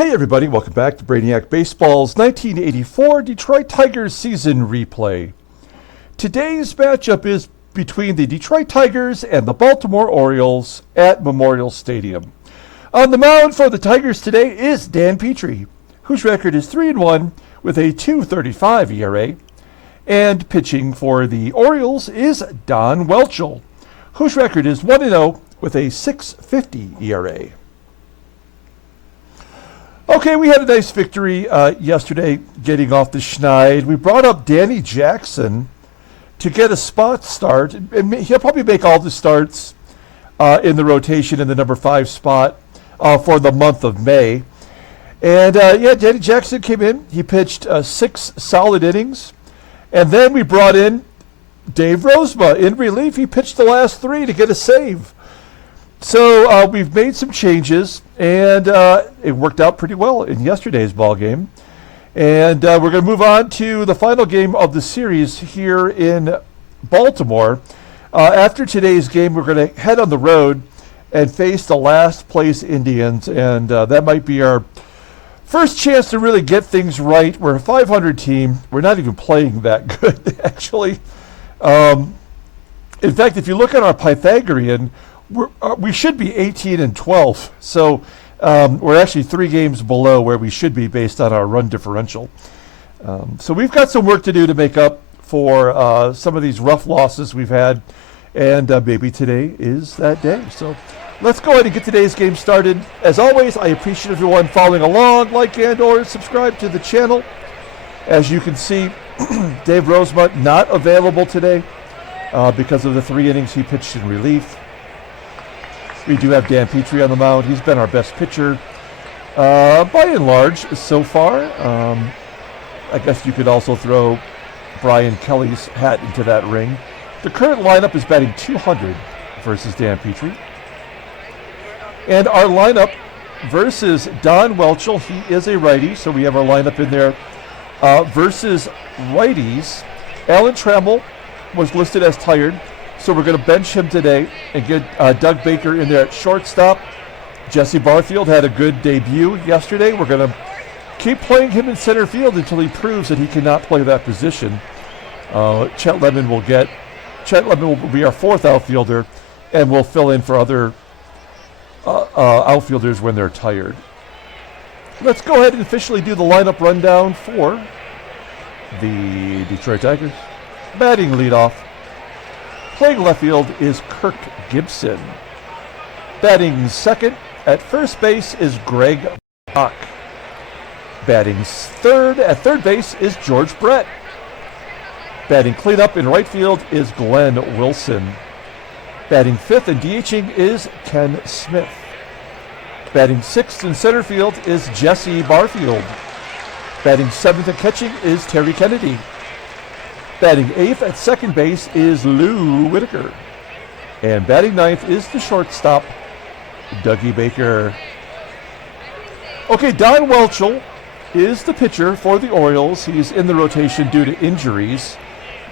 Hey everybody, welcome back to Brainiac Baseball's 1984 Detroit Tigers season replay. Today's matchup is between the Detroit Tigers and the Baltimore Orioles at Memorial Stadium. On the mound for the Tigers today is Dan Petry, whose record is 3-1 with a 2.35 ERA. And pitching for the Orioles is Don Welchel, whose record is 1-0 with a 6.50 ERA. Okay, we had a nice victory yesterday getting off the schneid. We brought up Danny Jackson to get a spot start. And he'll probably make all the starts in the rotation in the number 5 spot for the month of May. And Danny Jackson came in. He pitched 6 solid innings. And then we brought in Dave Rozema in relief. He pitched the last 3 to get a save. So we've made some changes, and it worked out pretty well in yesterday's ball game. And we're going to move on to the final game of the series here in Baltimore. After today's game, we're going to head on the road and face the last place Indians, and that might be our first chance to really get things right. We're a 500 team. We're not even playing that good, actually. In fact, if you look at our Pythagorean, we should be 18-12, so we're actually 3 games below where we should be based on our run differential. So we've got some work to do to make up for some of these rough losses we've had, and maybe today is that day. So let's go ahead and get today's game started. As always, I appreciate everyone following along, like and or subscribe to the channel. As you can see, Dave Rozema not available today because of the 3 innings he pitched in relief. We do have Dan Petry on the mound. He's been our best pitcher by and large so far. I guess you could also throw Brian Kelly's hat into that ring. The current lineup is batting 200 versus Dan Petry. And our lineup versus Don Welchel, he is a righty, so we have our lineup in there. Versus righties, Alan Trammell was listed as tired. So we're going to bench him today and get Doug Baker in there at shortstop. Jesse Barfield had a good debut yesterday. We're going to keep playing him in center field until he proves that he cannot play that position. Chet Lemon will be our 4th outfielder, and we'll fill in for other outfielders when they're tired. Let's go ahead and officially do the lineup rundown for the Detroit Tigers. Batting leadoff. Playing left field is Kirk GIBSON. Batting second at first base is Greg Bach. Batting third at third base is George Brett. Batting cleanup in right field is Glenn Wilson. Batting 5th and DHing is Ken Smith. Batting 6th in center field is Jesse Barfield. Batting 7th and catching is Terry Kennedy. Batting 8th at second base is Lou Whitaker. And batting 9th is the shortstop, Dougie Baker. Okay, Don Welchel is the pitcher for the Orioles. He's in the rotation due to injuries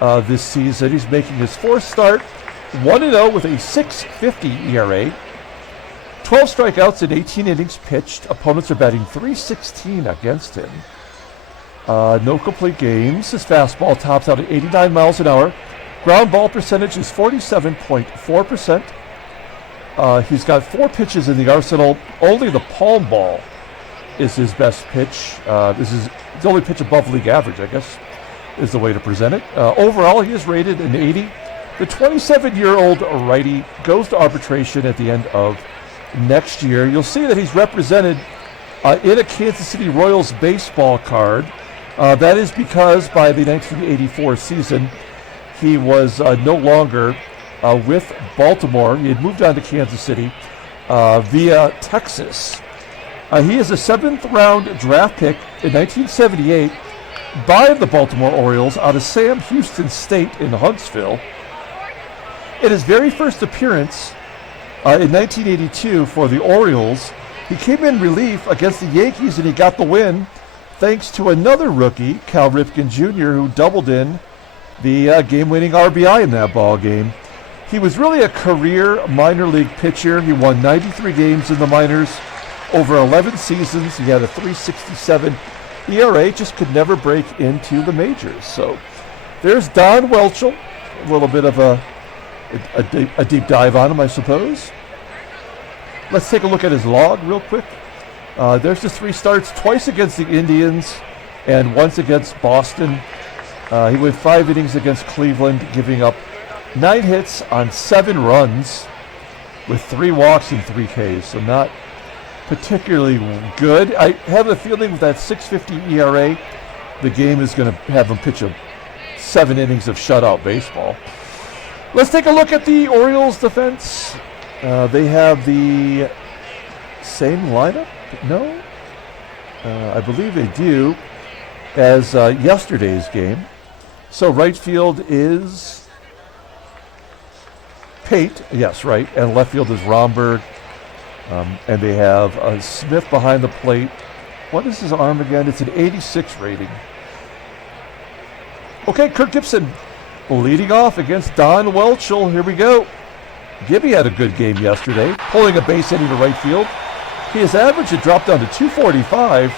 this season. He's making his 4th start, 1-0 with a 6.50 ERA. 12 strikeouts in 18 innings pitched. Opponents are batting .316 against him. No complete games. His fastball tops out at 89 miles an hour. Ground ball percentage is 47.4%. He's got 4 pitches in the arsenal. Only the palm ball is his best pitch. This is the only pitch above league average, I guess, is the way to present it. Overall, he is rated an 80. The 27-year-old righty goes to arbitration at the end of next year. You'll see that he's represented in a Kansas City Royals baseball card. That is because by the 1984 season, he was no longer with Baltimore. He had moved on to Kansas City via Texas. He is a 7th-round draft pick in 1978 by the Baltimore Orioles out of Sam Houston State in Huntsville. In his very first appearance in 1982 for the Orioles, he came in relief against the Yankees and he got the win, thanks to another rookie, Cal Ripken Jr., who doubled in the game-winning RBI in that ball game. He was really a career minor league pitcher. He won 93 games in the minors. Over 11 seasons, he had a 3.67 ERA, just could never break into the majors. So there's Don Welchel, a little bit of a deep dive on him, I suppose. Let's take a look at his log real quick. There's the 3 starts, twice against the Indians and once against Boston. He went 5 innings against Cleveland, giving up 9 hits on 7 runs with 3 walks and 3 Ks, so not particularly good. I have a feeling with that 6.50 ERA, the game is going to have him pitch 7 innings of shutout baseball. Let's take a look at the Orioles defense. They have the same lineup? No? I believe they do, as yesterday's game. So right field is PATE, yes, right, and left field is RHOMBERG. And they have Smith behind the plate. What is his arm again? It's an 86 rating. Okay, Kirk Gibson leading off against Don Welchel. Here we go. Gibby had a good game yesterday, pulling a base hit into right field. His average had dropped down to 245,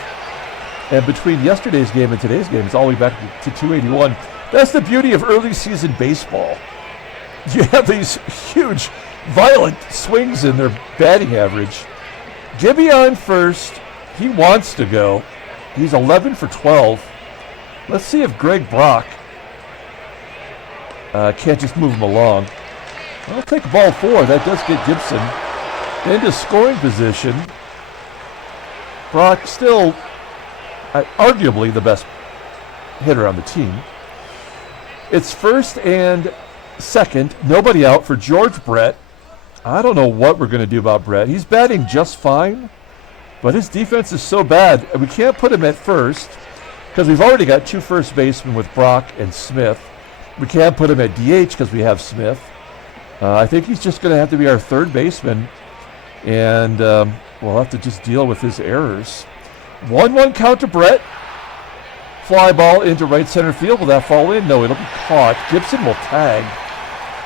and between yesterday's game and today's game, it's all the way back to 281. That's the beauty of early season baseball. You have these huge, violent swings in their batting average. Gibby on first. He wants to go. He's 11 for 12. Let's see if Greg Brock can't just move him along. I'll take ball 4. That does get Gibson into scoring position. Brock still arguably the best hitter on the team. It's first and second. Nobody out for George Brett. I don't know what we're going to do about Brett. He's batting just fine, but his defense is so bad. We can't put him at first because we've already got 2 first basemen with Brock and Smith. We can't put him at DH because we have Smith. I think he's just going to have to be our third baseman, and we'll have to just deal with his errors. 1-1 count to Brett. Fly ball into right center field. Will that fall in? No, it'll be caught. Gibson will tag.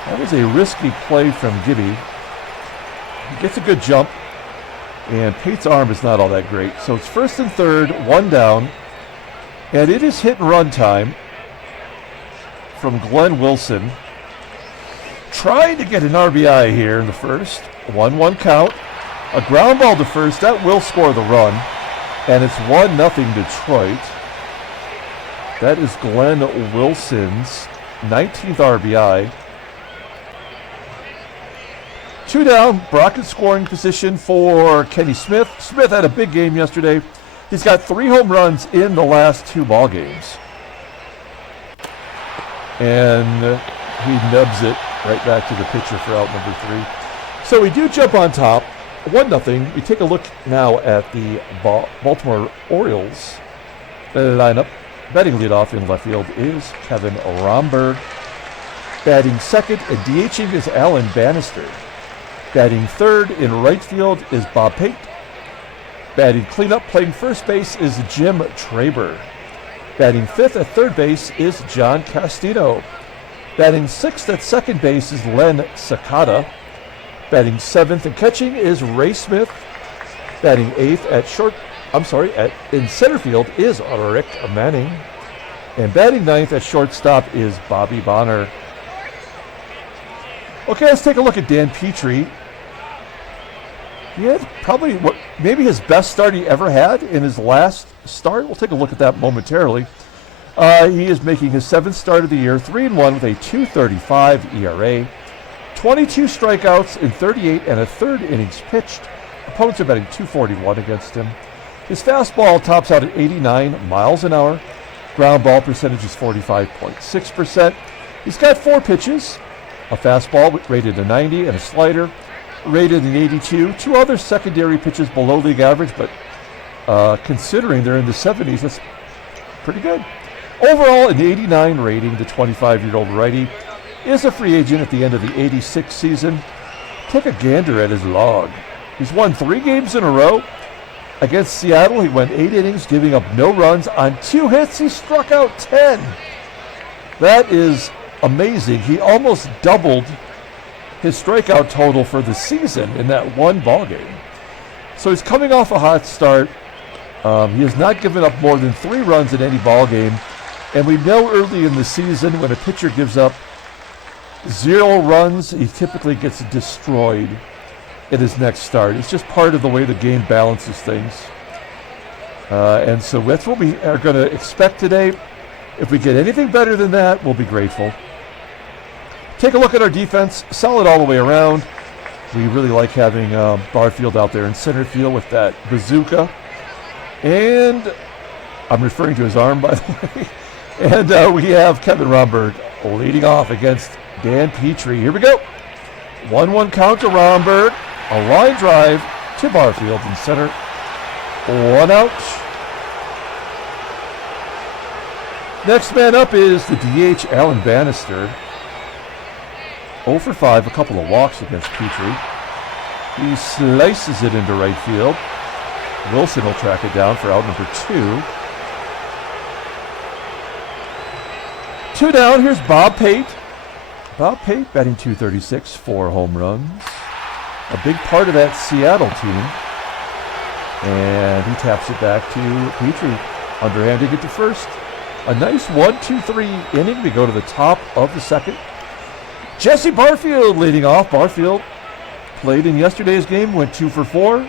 That was a risky play from Gibby. He gets a good jump, and Pate's arm is not all that great. So it's first and third, 1 down, and it is hit and run time from Glenn Wilson. Trying to get an RBI here in the first. 1-1 count. A ground ball to first. That will score the run, and it's 1-0 Detroit. That is Glenn Wilson's 19th RBI. 2 down, Brock in scoring position for Kenny Smith. Smith had a big game yesterday. He's got 3 home runs in the last 2 ball games. And he nubs it right back to the pitcher for out number 3. So we do jump on top, 1-0. We take a look now at the Baltimore Orioles lineup. Batting leadoff in left field is Kevin RHOMBERG. Batting second and DHing is Alan Bannister. Batting third in right field is Bob Pate. Batting cleanup playing first base is Jim TRABER. Batting fifth at third base is John CASTINO. Batting sixth at second base is Lenn SAKATA. Batting seventh and catching is Ray Smith. Batting eighth in center field is Rick Manning. And batting ninth at shortstop is Bobby Bonner. Okay, let's take a look at Dan Petry. He had probably maybe his best start he ever had in his last start. We'll take a look at that momentarily. He is making his 7th start of the year, 3-1 with a 2.35 ERA, 22 strikeouts in 38 and a third innings pitched. Opponents are batting 241 against him. His fastball tops out at 89 miles an hour. Ground ball percentage is 45.6%. He's got 4 pitches, a fastball rated a 90 and a slider rated an 82. 2 other secondary pitches below league average, but considering they're in the 70s, that's pretty good. Overall, an 89 rating. The 25-year-old righty is a free agent at the end of the 86 season. Take a gander at his log. He's won 3 games in a row. Against Seattle, he went 8 innings, giving up no runs. On 2 hits, he struck out 10. That is amazing. He almost doubled his strikeout total for the season in that 1 ball game. So he's coming off a hot start. He has not given up more than 3 runs in any ball game. And we know early in the season when a pitcher gives up 0 runs, he typically gets destroyed in his next start. It's just part of the way the game balances things. And so that's what we are going to expect today. If we get anything better than that, we'll be grateful. Take a look at our defense. Solid all the way around. We really like having Barfield out there in center field with that bazooka. And I'm referring to his arm, by the way. And we have Kevin RHOMBERG leading off against Dan Petry. Here we go. 1-1 count to RHOMBERG. A line drive to Barfield in center. 1 out. Next man up is the DH, Alan Bannister. 0 for 5, a couple of walks against Petry. He slices it into right field. Wilson will track it down for out number 2. 2 down, here's Bob Pate. Bob Pate batting .236, 4 home runs. A big part of that Seattle team. And he taps it back to Petry. Underhanding it to first. A nice 1-2-3 inning. We go to the top of the second. Jesse Barfield leading off. Barfield played in yesterday's game, went 2 for 4.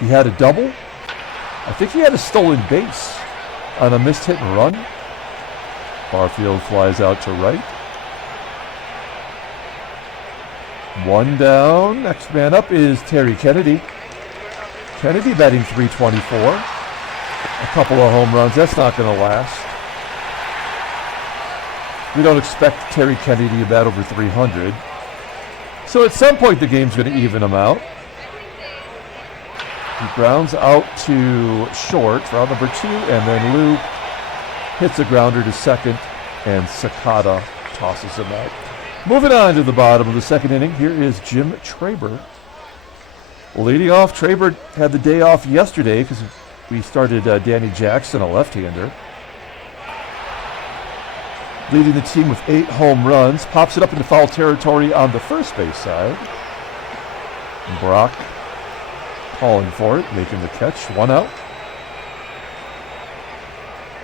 He had a double. I think he had a stolen base on a missed hit and run. Barfield flies out to right. 1 down. Next man up is Terry Kennedy. Kennedy batting .324. A couple of home runs. That's not going to last. We don't expect Terry Kennedy to bat over 300. So at some point the game's going to even him out. He grounds out to short for out number 2, and then Lou hits a grounder to second, and SAKATA tosses him out. Moving on to the bottom of the second inning, here is Jim TRABER. Leading off, TRABER had the day off yesterday because we started Danny Jackson, a left-hander. Leading the team with 8 home runs. Pops it up into foul territory on the first base side. Brock calling for it, making the catch. 1 out.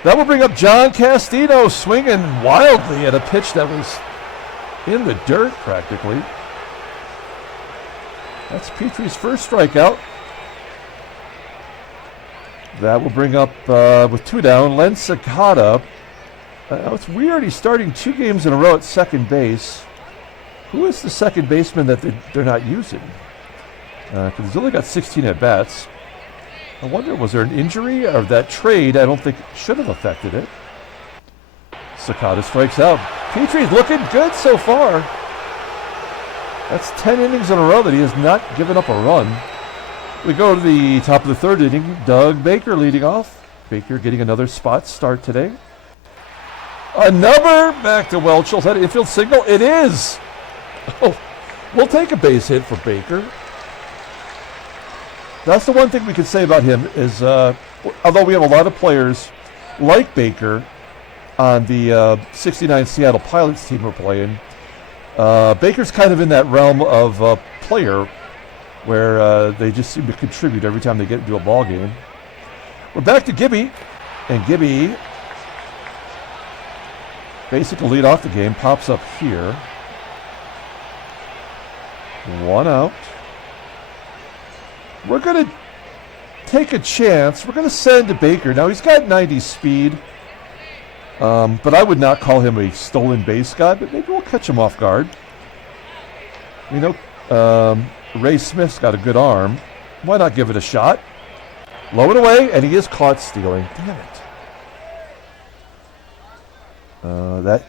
That will bring up John CASTINO, swinging wildly at a pitch that was in the dirt practically. That's Petry's first strikeout. That will bring up, with 2 down, Lenn SAKATA. It's weird, he's starting 2 games in a row at second base. Who is the second baseman that they're not using? Because he's only got 16 at-bats. I wonder, was there an injury or that trade? I don't think should have affected it. SAKATA strikes out. Petry's looking good so far. That's 10 innings in a row that he has not given up a run. We go to the top of the third inning. Doug Baker leading off. Baker getting another spot start today. Another back to Welchel. Is that an infield signal? It is. Oh, we'll take a base hit for Baker. That's the one thing we can say about him is, although we have a lot of players like Baker on the 69 Seattle Pilots team we're playing, Baker's kind of in that realm of player where they just seem to contribute every time they get into a ball game. We're back to Gibby, and Gibby basically lead off the game, pops up here. 1 out. We're going to take a chance. We're going to send to Baker. Now, he's got 90 speed, but I would not call him a stolen base guy, but maybe we'll catch him off guard. You know, Ray Smith's got a good arm. Why not give it a shot? Low and away, and he is caught stealing. Damn it.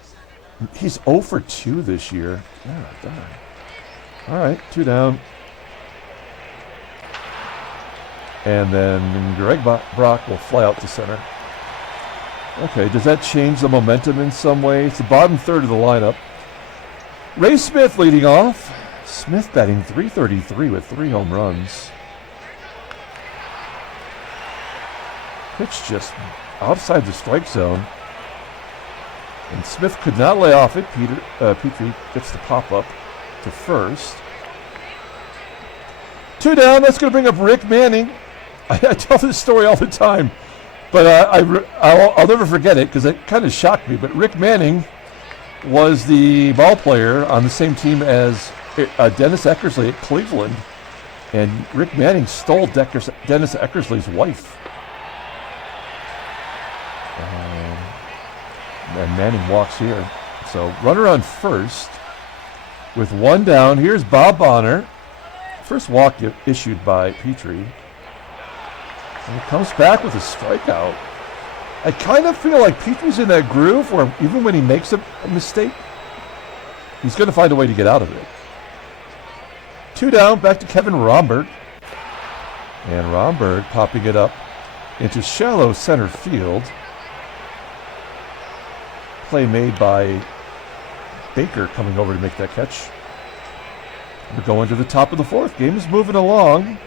He's 0 for 2 this year. Oh, darn. All right, 2 down. And then Greg Brock will fly out to center. Okay, does that change the momentum in some way? It's the bottom third of the lineup. Ray Smith leading off. Smith batting .333 with 3 home runs. Pitch just outside the strike zone. And Smith could not lay off it. Petry gets the pop-up to first. 2 down. That's going to bring up Rick Manning. I tell this story all the time, but I'll never forget it because it kind of shocked me. But Rick Manning was the ball player on the same team as Dennis Eckersley at Cleveland, and Rick Manning stole Dennis Eckersley's wife. And Manning walks here. So runner on first with 1 down. Here's Bob Bonner. First walk issued by Petry. And he comes back with a strikeout. I kind of feel like Petry's in that groove where even when he makes a mistake, he's going to find a way to get out of it. 2 down, back to Kevin Romberg. And Romberg popping it up into shallow center field. Play made by Baker coming over to make that catch. We're going to the top of the 4th. Game is moving along.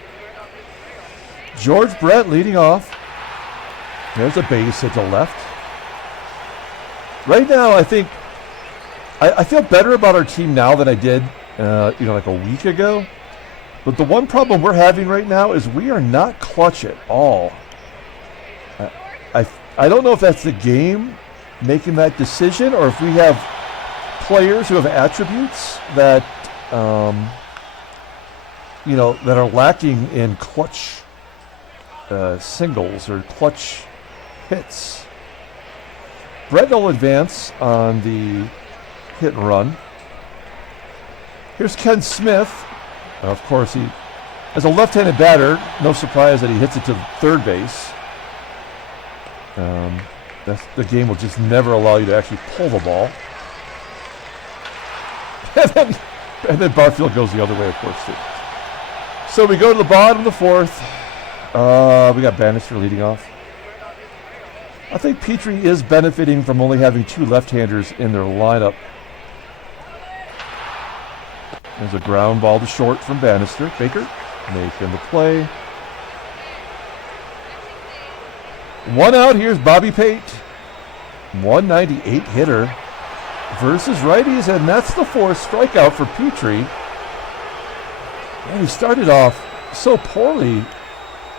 George Brett leading off. There's a base hit to left. Right now, I think I feel better about our team now than I did, like a week ago. But the one problem we're having right now is we are not clutch at all. I don't know if that's the game making that decision, or if we have players who have attributes that that are lacking in clutch singles or clutch hits. Brett will advance on the hit and run. Here's Ken Smith. Of course, he, as a left-handed batter, no surprise that he hits it to third base. The game will just never allow you to actually pull the ball. And then Barfield goes the other way, of course, too. So we go to the bottom of the 4th. We got Bannister leading off. I think Petry is benefiting from only having 2 left-handers in their lineup. There's a ground ball to short from Bannister. Baker making the play. 1 out. Here's Bobby Pate. 198 hitter versus righties, and that's the 4th strikeout for Petry. And he started off so poorly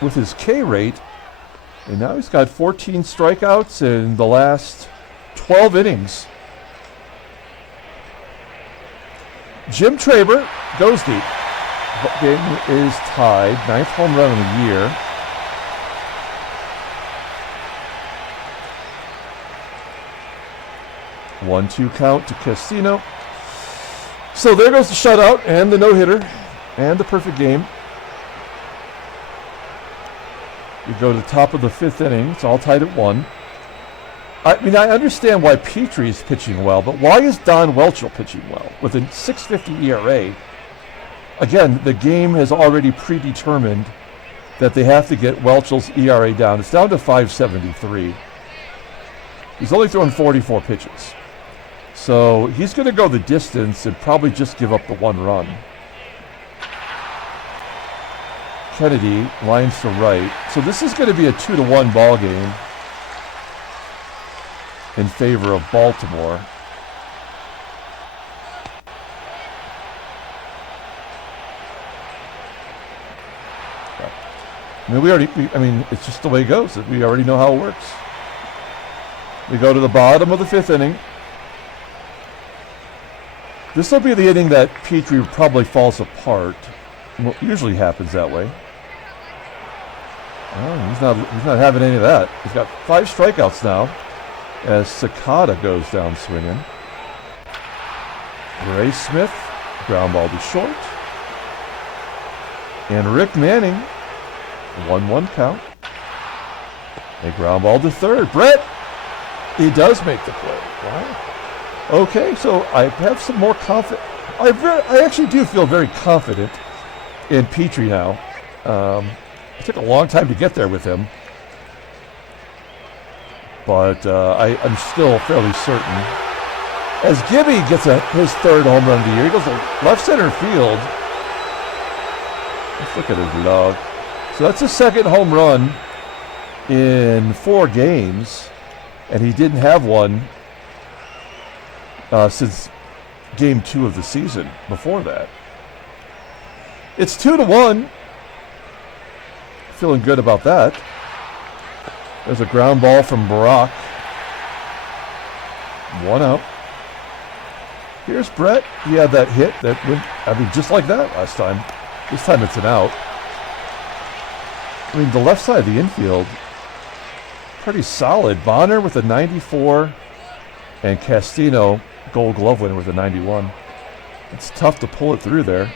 with his K rate, and now he's got 14 strikeouts in the last 12 innings. Jim TRABER goes deep. The game is tied. 9th home run of the year. One-two count to Castino. So there goes the shutout and the no-hitter and the perfect game. We go to the top of the 5th inning. It's all tied at 1. I mean, I understand why Petry is pitching well, but why is Don Welchel pitching well? With a 6.50 ERA, again, the game has already predetermined that they have to get Welchel's ERA down. It's down to 5.73. He's only thrown 44 pitches. So he's going to go the distance and probably just give up the 1 run. Kennedy lines to right. So this is going to be a 2-1 ball game in favor of Baltimore. It's just the way it goes. We already know how it works. We go to the bottom of the 5th inning. This will be the inning that Petry probably falls apart. Well, usually happens that way. Oh, he's not having any of that. He's got 5 strikeouts now as SAKATA goes down swinging. Ray Smith, ground ball to short. And Rick Manning, 1-1 count. A ground ball to third. Brett, he does make the play. Wow. Okay, so I have some more confidence. I actually do feel very confident in Petry now. It took a long time to get there with him. But I'm still fairly certain. As Gibby gets his 3rd home run of the year, he goes to left center field. Let's look at his log. So that's his 2nd home run in 4 games. And he didn't have one since game 2 of the season before that. It's 2-1. feeling good about that. There's a ground ball from Brock. 1 out. Here's Brett. He had that hit that went, I mean, just like that last time. This time it's an out. I mean, the left side of the infield, pretty solid. Bonner with a 94 and Castino, Gold Glove winner, with a 91. It's tough to pull it through there.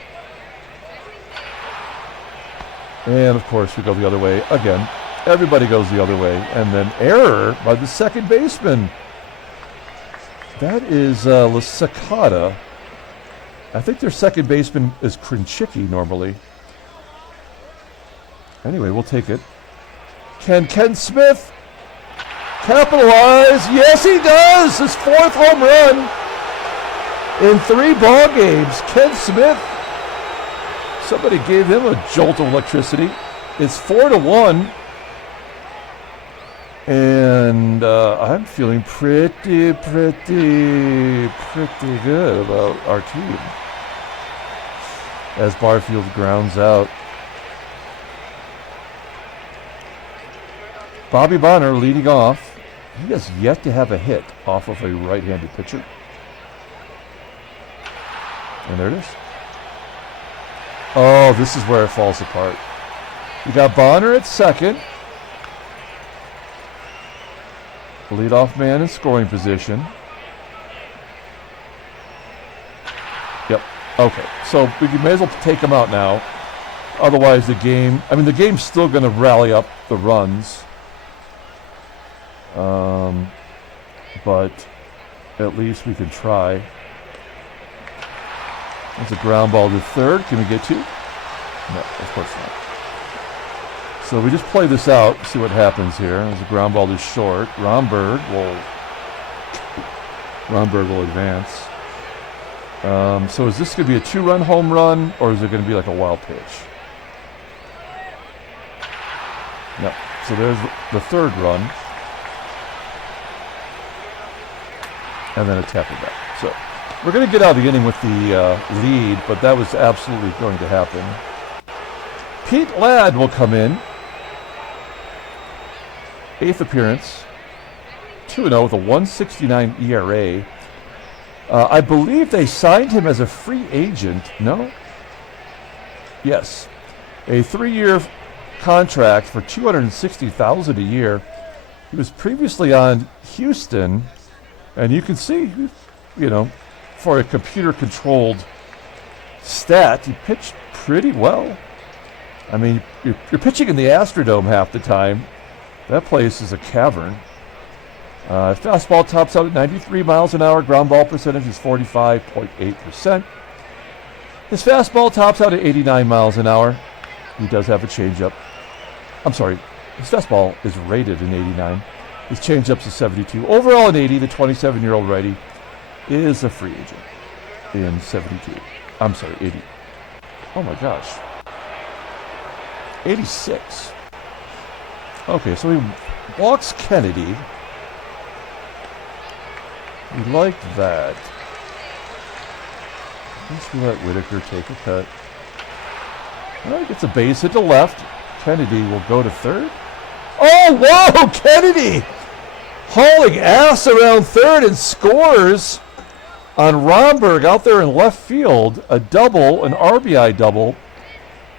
And, of course, we go the other way again. Everybody goes the other way. And then error by the second baseman. That is SAKATA. I think their second baseman is Krinchicki normally. Anyway, we'll take it. Can Ken Smith capitalize? Yes, he does! His 4th home run in 3 ball games. Ken Smith. Somebody gave him a jolt of electricity. It's 4-1. And I'm feeling pretty good about our team. As Barfield grounds out. Bobby Bonner leading off. He has yet to have a hit off of a right-handed pitcher. And there it is. Oh, this is where it falls apart. We got Bonner at second. Leadoff man in scoring position. Yep. Okay. So we may as well take him out now. Otherwise, the game's still going to rally up the runs. But at least we can try. There's a ground ball to third. Can we get 2? No, of course not. So we just play this out, see what happens here. There's a ground ball to short. RHOMBERG will advance. So is this going to be a 2-run home run, or is it going to be like a wild pitch? No. So there's the 3rd run. And then a tapping back. So we're going to get out of the inning with the lead, but that was absolutely going to happen. Pete Ladd will come in. 8th appearance. 2-0 with a 1.69 ERA. I believe they signed him as a free agent. No? Yes. A 3-year contract for $260,000 a year. He was previously on Houston, and you can see, for a computer-controlled stat, he pitched pretty well. I mean, you're pitching in the Astrodome half the time. That place is a cavern. Fastball tops out at 93 miles an hour. Ground ball percentage is 45.8%. His fastball tops out at 89 miles an hour. He does have a changeup. I'm sorry, his fastball is rated in 89. His changeup's a 72. Overall in 80, the 27-year-old righty is a free agent in 72. I'm sorry, 80. Oh my gosh. 86. Okay, so he walks Kennedy. We like that. Let's let Whitaker take a cut. All right, gets a base hit to left. Kennedy will go to third. Oh, whoa! Kennedy hauling ass around third and scores on RHOMBERG out there in left field. A double, an RBI double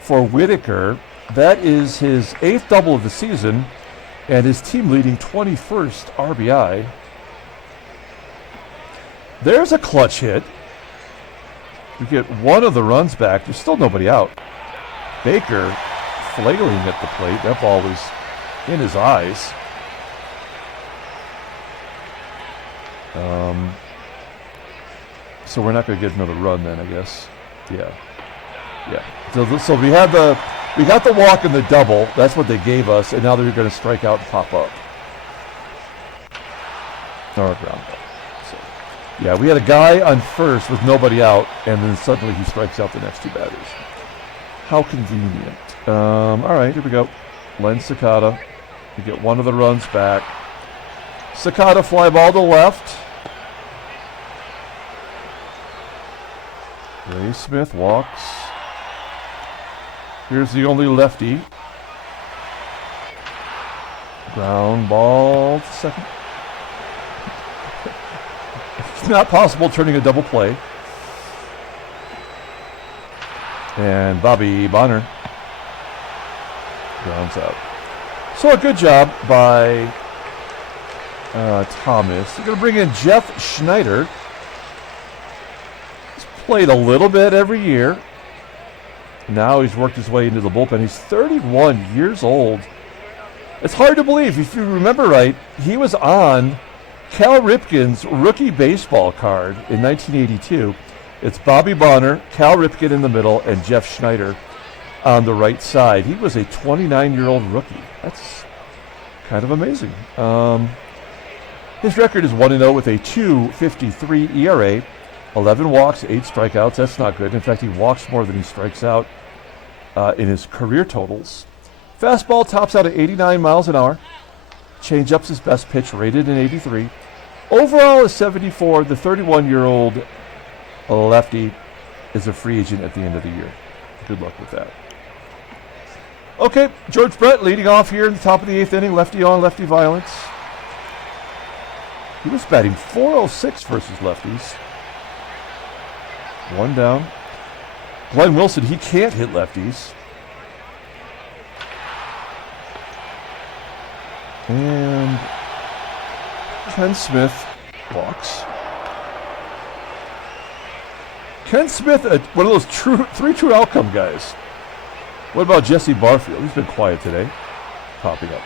for Whitaker. That is his 8th double of the season and his team-leading 21st RBI. There's a clutch hit. We get one of the runs back. There's still nobody out. Baker flailing at the plate. That ball was in his eyes. So we're not going to get another run then, I guess. Yeah. So we got the walk and the double. That's what they gave us, and now they're going to strike out and pop up. Or ground ball. So, yeah, we had a guy on first with nobody out, and then suddenly he strikes out the next 2 batters. How convenient. All right, here we go. Lenn SAKATA. We get one of the runs back. SAKATA fly ball to left. Ray Smith walks. Here's the only lefty. Ground ball to second. It's not possible turning a double play. And Bobby Bonner grounds out. So a good job by Thomas. They're going to bring in Jeff Schneider. He's played a little bit every year. Now he's worked his way into the bullpen. He's 31 years old. It's hard to believe. If you remember right, he was on Cal Ripken's rookie baseball card in 1982. It's Bobby Bonner, Cal Ripken in the middle, and Jeff Schneider on the right side. He was a 29-year-old rookie. That's kind of amazing. His record is 1-0 with a 2.53 ERA, 11 walks, 8 strikeouts. That's not good. In fact, he walks more than he strikes out in his career totals. Fastball tops out at 89 miles an hour. Changeup's his best pitch, rated in 83. Overall is 74. The 31-year-old lefty is a free agent at the end of the year. Good luck with that. Okay, George Brett leading off here in the top of the 8th inning. Lefty on, lefty violence. He was batting .406 versus lefties. One down. Glenn Wilson, he can't hit lefties. And Ken Smith walks. Ken Smith, one of those three true outcome guys. What about Jesse Barfield? He's been quiet today. Popping up.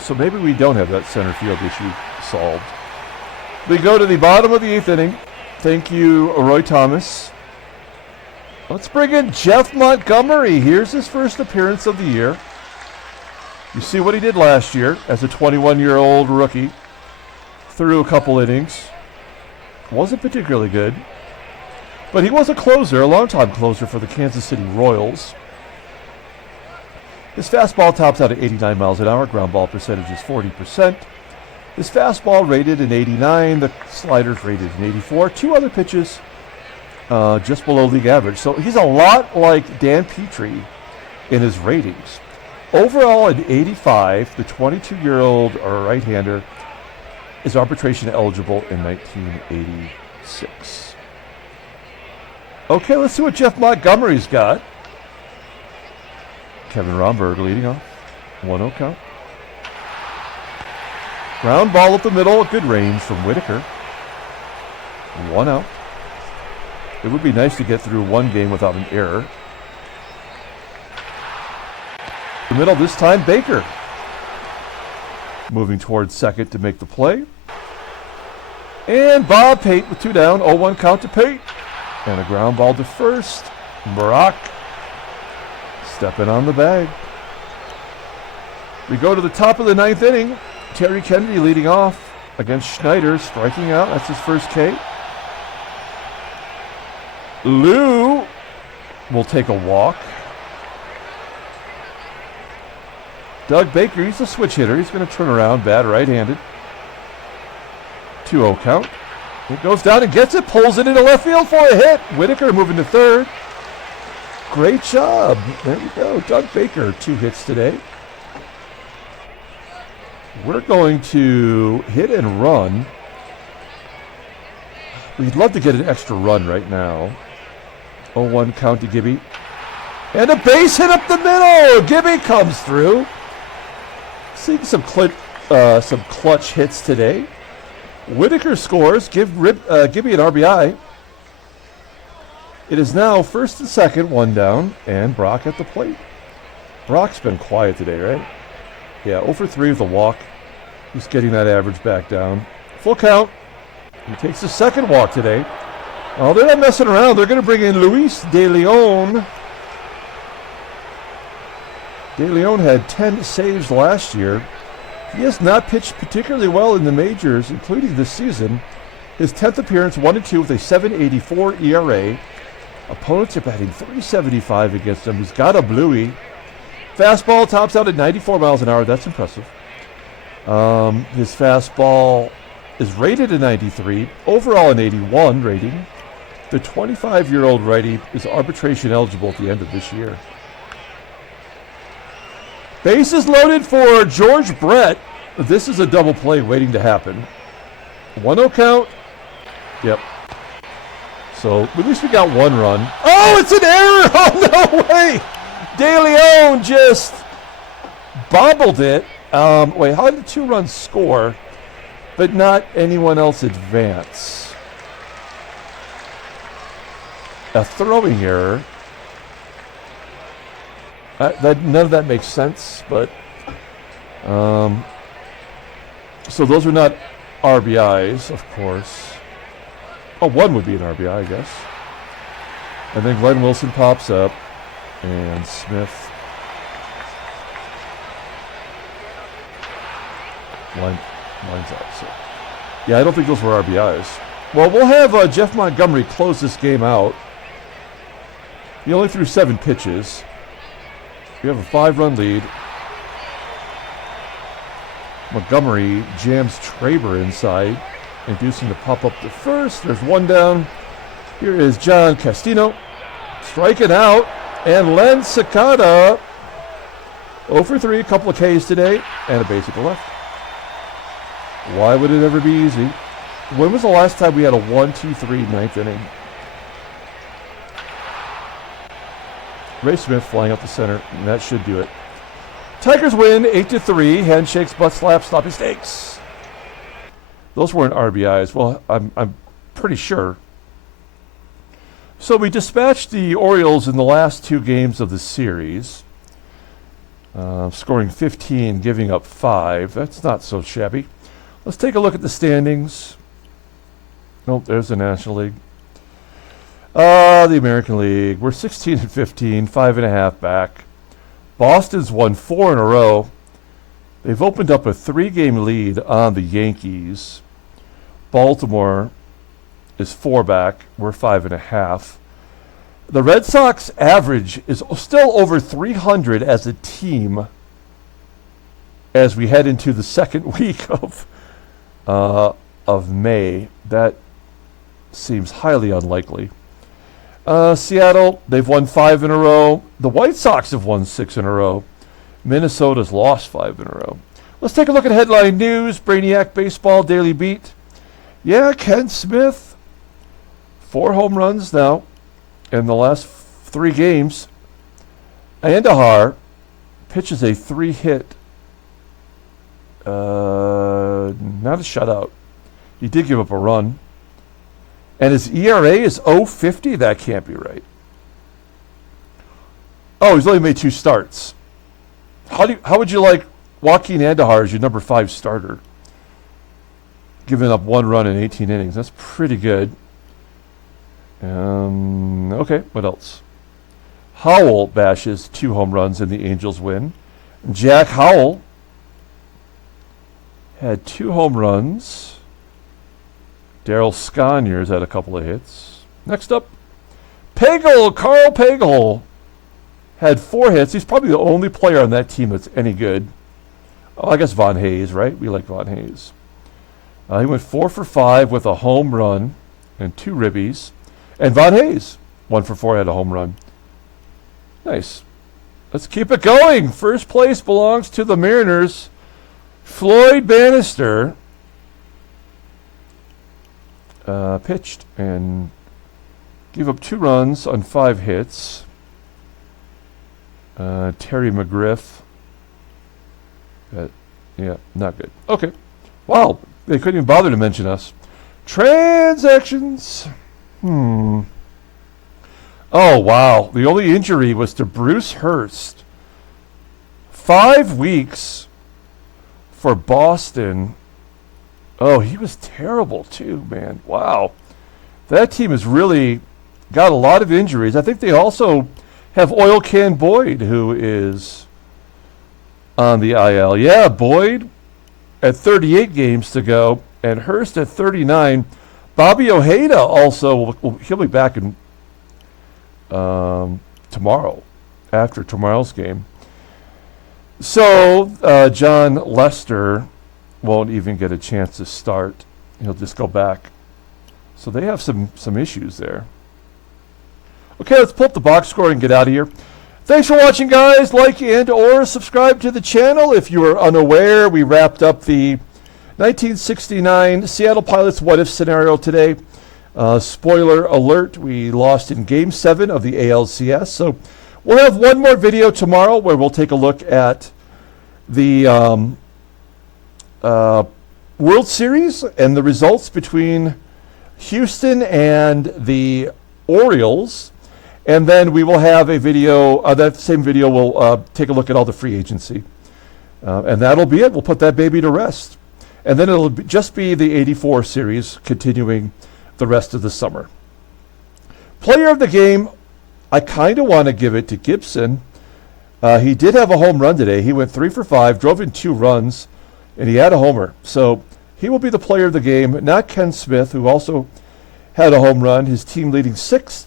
So maybe we don't have that center field issue solved. We go to the bottom of the 8th inning. Thank you, Roy Thomas. Let's bring in Jeff Montgomery. Here's his first appearance of the year. You see what he did last year as a 21-year-old rookie. Threw a couple innings. Wasn't particularly good. But he was a closer, a long-time closer for the Kansas City Royals. His fastball tops out at 89 miles an hour. Ground ball percentage is 40%. His fastball rated in 89. The sliders rated in 84. 2 other pitches just below league average. So he's a lot like Dan Petry in his ratings. Overall, in 85, the 22-year-old right-hander is arbitration eligible in 1986. Okay, let's see what Jeff Montgomery's got. Kevin Romberg leading off. 1-0 count. Ground ball up the middle, a good range from Whitaker. 1 out. It would be nice to get through one game without an error. The middle this time, Baker. Moving towards second to make the play. And Bob Pate with 2 down, 0-1 count to Pate. And a ground ball to first. Brock stepping on the bag. We go to the top of the 9th inning. Terry Kennedy leading off against Schneider, striking out. That's his first K. Lou will take a walk. Doug Baker, he's a switch hitter. He's going to turn around, bad right-handed. 2-0 count. He goes down and gets it, pulls it into left field for a hit. Whitaker moving to third. Great job. There you go. Doug Baker, 2 hits today. We're going to hit and run. We'd love to get an extra run right now. 0-1 count to Gibby. And a base hit up the middle. Gibby comes through. Seeing some clutch hits today. Whitaker scores. Give Gibby an RBI. It is now first and second, 1 down, and Brock at the plate. Brock's been quiet today, right? Yeah, 0 for 3 with a walk. He's getting that average back down. Full count. He takes the second walk today. Oh, they're not messing around. They're going to bring in Luis De Leon. De Leon had 10 saves last year. He has not pitched particularly well in the majors, including this season. His 10th appearance, 1-2 with a 7.84 ERA. Opponents are batting .375 against him. He's got a bluey. Fastball tops out at 94 miles an hour. That's impressive. His fastball is rated at 93. Overall an 81 rating. The 25-year-old righty is arbitration eligible at the end of this year. Bases loaded for George Brett. This is a double play waiting to happen. 1-0 count. Yep. So at least we got one run. Oh, it's an error! Oh, no way! De Leon just bobbled it. Wait, how did the 2 runs score, but not anyone else advance? A throwing error. None of that makes sense, but so those are not RBIs, of course. Oh, one would be an RBI, I guess. And then Glenn Wilson pops up, and Smith lines out. So, yeah, I don't think those were RBIs. Well, we'll have Jeff Montgomery close this game out. He only threw 7 pitches. We have a 5-run lead. Montgomery jams TRABER inside, inducing the pop up to first. There's one down. Here is John CASTINO striking out, and Lenn SAKATA 0 for 3, a couple of Ks today, and a base at the left. Why would it ever be easy? When was the last time we had a 1-2-3 ninth inning? Ray Smith flying up the center, and that should do it. Tigers win 8-3. Handshakes, butt slaps, sloppy steaks. Those weren't RBIs. Well, I'm pretty sure. So we dispatched the Orioles in the last 2 games of the series, scoring 15, giving up 5. That's not so shabby. Let's take a look at the standings. Nope, there's the National League. The American League. We're 16-15, 5.5 back. Boston's won 4 in a row. They've opened up a 3-game lead on the Yankees. Baltimore is 4 back. We're 5.5. The Red Sox average is still over 300 as a team as we head into the second week of May. That seems highly unlikely. Seattle, they've won 5 in a row. The White Sox have won 6 in a row. Minnesota's lost 5 in a row. Let's take a look at headline news. Brainiac Baseball Daily Beat. Yeah, Ken Smith, 4 home runs now in the last 3 games. Andahar pitches a 3-hit, not a shutout. He did give up a run. And his ERA is 0.50? That can't be right. Oh, he's only made 2 starts. How would you like Joaquin Andahar as your number 5 starter? Giving up 1 run in 18 innings. That's pretty good. Okay, what else? Howell bashes 2 home runs and the Angels win. Jack Howell had 2 home runs. Daryl Sconyers had a couple of hits. Next up, Carl Pagel had 4 hits. He's probably the only player on that team that's any good. Oh, I guess Von Hayes, right? We like Von Hayes. He went 4 for 5 with a home run and 2 ribbies. And Von Hayes, 1 for 4, had a home run. Nice. Let's keep it going. First place belongs to the Mariners. Floyd Bannister pitched and gave up 2 runs on 5 hits. Terry McGriff. Yeah, not good. Okay. Wow. They couldn't even bother to mention us. Transactions. Oh, wow. The only injury was to Bruce Hurst. 5 weeks for Boston. Oh, he was terrible too, man. Wow. That team has really got a lot of injuries. I think they also have Oil Can Boyd, who is on the IL. Yeah, Boyd at 38 games to go, and Hurst at 39. Bobby Ojeda also, he'll be back in tomorrow, after tomorrow's game. So John Lester won't even get a chance to start. He'll just go back. So they have some issues there. Okay, let's pull up the box score and get out of here. Thanks for watching, guys. Like and or subscribe to the channel. If you are unaware, we wrapped up the 1969 Seattle Pilots what-if scenario today. Spoiler alert, we lost in Game 7 of the ALCS. So we'll have one more video tomorrow where we'll take a look at the World Series and the results between Houston and the Orioles. And then we will have a video, that same video will take a look at all the free agency. And that'll be it. We'll put that baby to rest. And then it'll just be the 84 series continuing the rest of the summer. Player of the game, I kind of want to give it to GIBSON. He did have a home run today. He went 3 for 5, drove in 2 runs, and he had a homer. So he will be the player of the game, not Ken Smith, who also had a home run, his team leading 6th.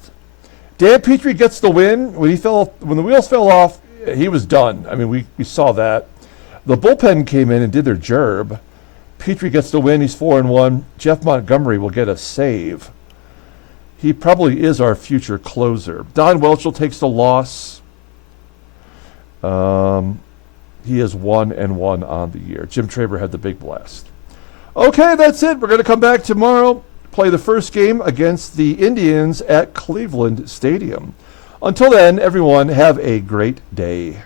Dan Petry gets the win. When the wheels fell off, he was done. I mean, we saw that. The bullpen came in and did their gerb. Petry gets the win. He's 4-1. Jeff Montgomery will get a save. He probably is our future closer. Don Welchel takes the loss. He is 1-1 on the year. Jim TRABER had the big blast. Okay, that's it. We're going to come back tomorrow, play the first game against the Indians at Cleveland Stadium. Until then, everyone, have a great day.